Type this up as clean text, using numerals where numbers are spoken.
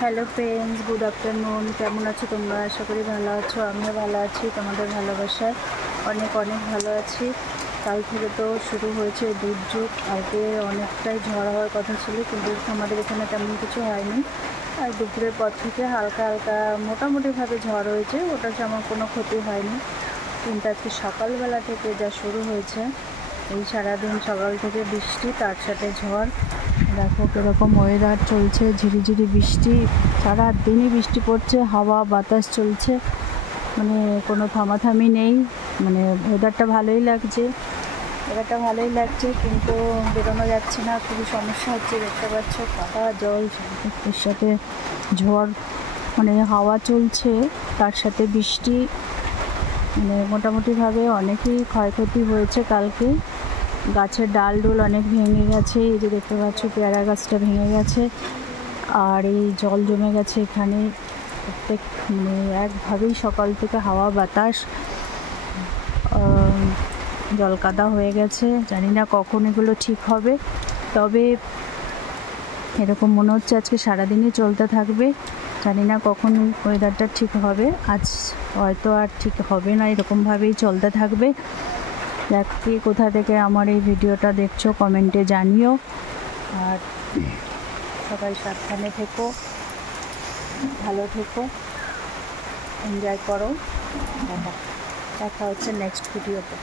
Hello friends, good afternoon. কেমন আছো তোমরা? আশা করি ভালো আছো। আমিও ভালো আছি, তোমাদের ভালোবাসায় অনেক অনেক ভালো আছি। কাল থেকে তো শুরু হয়েছে দুর্যোগ। কালকে অনেকটাই ঝড় হওয়ার কথা ছিল, কিন্তু আমাদের এখানে তেমন কিছু হয়নি। আর দুপুরের পর থেকে হালকা হালকা মোটামুটিভাবে ঝড় হয়েছে, ওটা তেমন কোনো ক্ষতি হয়নি। কিন্তু আজকে সকালবেলা থেকে যা শুরু হয়েছে, এই সারাদিন সকাল থেকে বৃষ্টি, তার সাথে ঝড়। দেখো কীরকম ওয়েদার চলছে, ঝিরিঝিরি বৃষ্টি, সারাদিনই বৃষ্টি পড়ছে, হাওয়া বাতাস চলছে, মানে কোনো থামাথামি নেই। মানে ওয়েদারটা ভালোই লাগছে, কিন্তু বেরোনো যাচ্ছে না, খুবই সমস্যা হচ্ছে। দেখতে পাচ্ছ কাদা জল, এর সাথে ঝড়, মানে হাওয়া চলছে, তার সাথে বৃষ্টি। মানে মোটামুটিভাবে অনেকই ক্ষয়ক্ষতি হয়েছে কালকে। গাছের ডাল ডোল অনেক ভেঙে গেছে, এই যে দেখতে পাচ্ছ পেয়ারা গাছটা ভেঙে গেছে। আর এই জল জমে গেছে এখানে প্রত্যেক, মানে একভাবেই সকাল থেকে হাওয়া বাতাস, জল কাদা হয়ে গেছে। জানি না কখন এগুলো ঠিক হবে, তবে এরকম মনে হচ্ছে আজকে সারাদিনই চলতে থাকবে। জানি না কখন ওয়েদারটা ঠিক হবে, আজ হয়তো আর ঠিক হবে না, এরকমভাবেই চলতে থাকবে। দেখ কে কোথা থেকে আমার এই ভিডিওটা দেখছো কমেন্টে জানিও। আর সবাই সাবধানে থেকো, ভালো থেকো, এনজয় করো। দেখা হচ্ছে নেক্সট ভিডিওতে।